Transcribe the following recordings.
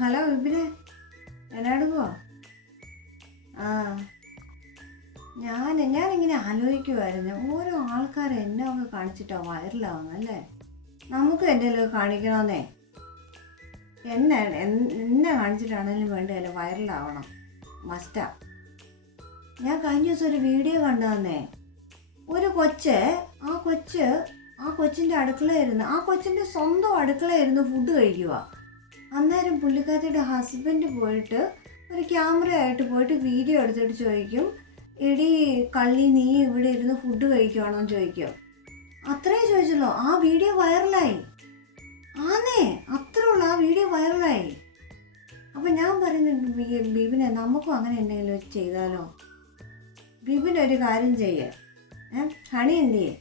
Hello വിപിനെ, എന്നാടുക്കുവാ? ആ ഞാനിങ്ങനെ ആലോചിക്കുമായിരുന്നു, ഓരോ ആൾക്കാർ എന്നെ ഒക്കെ കാണിച്ചിട്ടാ വൈറലാവുന്നത് അല്ലേ? നമുക്ക് എന്തെങ്കിലും കാണിക്കണമെന്നേ. എന്നെ കാണിച്ചിട്ടാണെങ്കിലും വേണ്ടതല്ലേ വൈറലാവണം, മസ്റ്റാ. ഞാൻ കഴിഞ്ഞ ദിവസം ഒരു വീഡിയോ കണ്ടതന്നേ. ഒരു കൊച്ച് ആ കൊച്ചിൻ്റെ അടുക്കളയായിരുന്നു, ആ കൊച്ചിൻ്റെ സ്വന്തം അടുക്കളയായിരുന്നു ഫുഡ് കഴിക്കുക. അന്നേരം പുള്ളിക്കാരിയുടെ ഹസ്ബൻഡ് പോയിട്ട് ഒരു ക്യാമറയായിട്ട് പോയിട്ട് വീഡിയോ എടുത്തിട്ട് ചോദിക്കും, എടി കള്ളി നീ ഇവിടെ ഇരുന്ന് ഫുഡ് കഴിക്കുവാണോ എന്ന് ചോദിക്കും. അത്രേ ചോദിച്ചല്ലോ, ആ വീഡിയോ വൈറലായി. ആന്നേ, അത്രേ ഉള്ളൂ, ആ വീഡിയോ വൈറലായി. അപ്പം ഞാൻ പറയുന്നുണ്ട്, ബിബിനെ നമുക്കും അങ്ങനെ എന്തെങ്കിലും ചെയ്താലോ? ബിബിൻ ഒരു കാര്യം ചെയ്യേ, ഹണി എന്ത് ചെയ്യേ?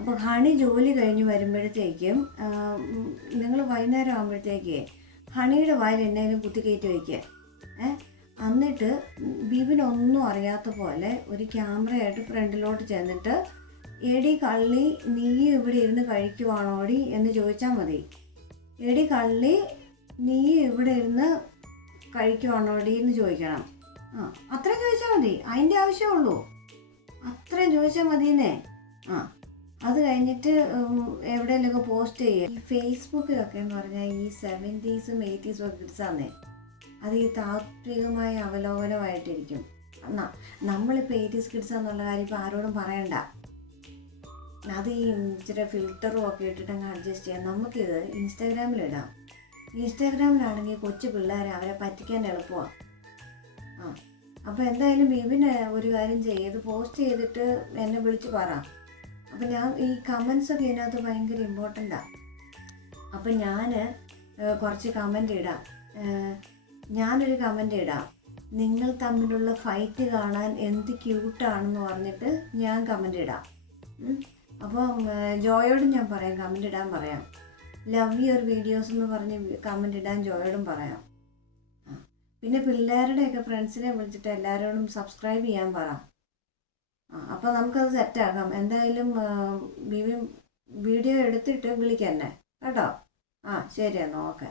അപ്പോൾ ഹണി ജോലി കഴിഞ്ഞ് വരുമ്പോഴത്തേക്കും നിങ്ങൾ വൈകുന്നേരം ആകുമ്പോഴത്തേക്ക് ഹണിയുടെ വായിൽ എന്തെങ്കിലും കുത്തിക്കയറ്റി വയ്ക്കുക. എന്നിട്ട് ബിബിനൊന്നും അറിയാത്ത പോലെ ഒരു ക്യാമറയായിട്ട് ഫ്രണ്ടിലോട്ട് ചെന്നിട്ട്, എടി കള്ളി നീ ഇവിടെ ഇരുന്ന് കഴിക്കുവാണോടി എന്ന് ചോദിച്ചാൽ മതി. എടി കള്ളി നീ ഇവിടെ ഇരുന്ന് കഴിക്കുവാണോടി എന്ന് ചോദിക്കണം. അത്രയും ചോദിച്ചാൽ മതി, അതിൻ്റെ ആവശ്യമുള്ളൂ. അത്രയും ചോദിച്ചാൽ മതിയെന്നേ. അത് കഴിഞ്ഞിട്ട് എവിടെയെങ്കിലുമൊക്കെ പോസ്റ്റ് ചെയ്യുക. ഈ ഫേസ്ബുക്കിലൊക്കെ എന്ന് പറഞ്ഞാൽ ഈ 70s 80s ഒക്കെ കിഡ്സാന്നേ, അത് ഈ താത്വികമായ അവലോകനമായിട്ടിരിക്കും. നമ്മളിപ്പോൾ 80s കിഡ്സാന്നുള്ള കാര്യം ഇപ്പോൾ ആരോടും പറയണ്ട. അത് ഈ ഇച്ചിരി ഫിൽറ്ററും ഒക്കെ ഇട്ടിട്ടങ്ങ് അഡ്ജസ്റ്റ് ചെയ്യാം. നമുക്കിത് ഇൻസ്റ്റാഗ്രാമിലിടാം. ഇൻസ്റ്റാഗ്രാമിലാണെങ്കിൽ കൊച്ചു പിള്ളേരെ അവരെ പറ്റിക്കാൻ എളുപ്പമാണ്. അപ്പോൾ എന്തായാലും ബിബിന് ഒരു കാര്യം ചെയ്ത് പോസ്റ്റ് ചെയ്തിട്ട് എന്നെ വിളിച്ച് പറ. അപ്പം ഞാൻ ഈ കമൻസൊക്കെ ഇതിനകത്ത് ഭയങ്കര ഇമ്പോർട്ടൻ്റാണ്. അപ്പം ഞാൻ കുറച്ച് കമൻ്റ് ഇടാം. ഞാനൊരു കമൻ്റ് ഇടാം, നിങ്ങൾ തമ്മിലുള്ള ഫൈറ്റ് കാണാൻ എന്ത് ക്യൂട്ടാണെന്ന് പറഞ്ഞിട്ട് ഞാൻ കമൻ്റ് ഇടാം. അപ്പം ജോയോടും ഞാൻ പറയാം, കമൻ്റ് ഇടാൻ പറയാം. ലവ് യുവർ വീഡിയോസ് എന്ന് പറഞ്ഞ് കമൻ്റ് ഇടാൻ ജോയോടും പറയാം. പിന്നെ പിള്ളേരുടെയൊക്കെ ഫ്രണ്ട്സിനെ വിളിച്ചിട്ട് എല്ലാവരോടും സബ്സ്ക്രൈബ് ചെയ്യാൻ പറ. അപ്പോൾ നമുക്കത് സെറ്റാക്കാം. എന്തായാലും വീഡിയോ എടുത്തിട്ട് വിളിക്കാം എന്നെ കേട്ടോ. ശരി എന്നാൽ, ഓക്കെ.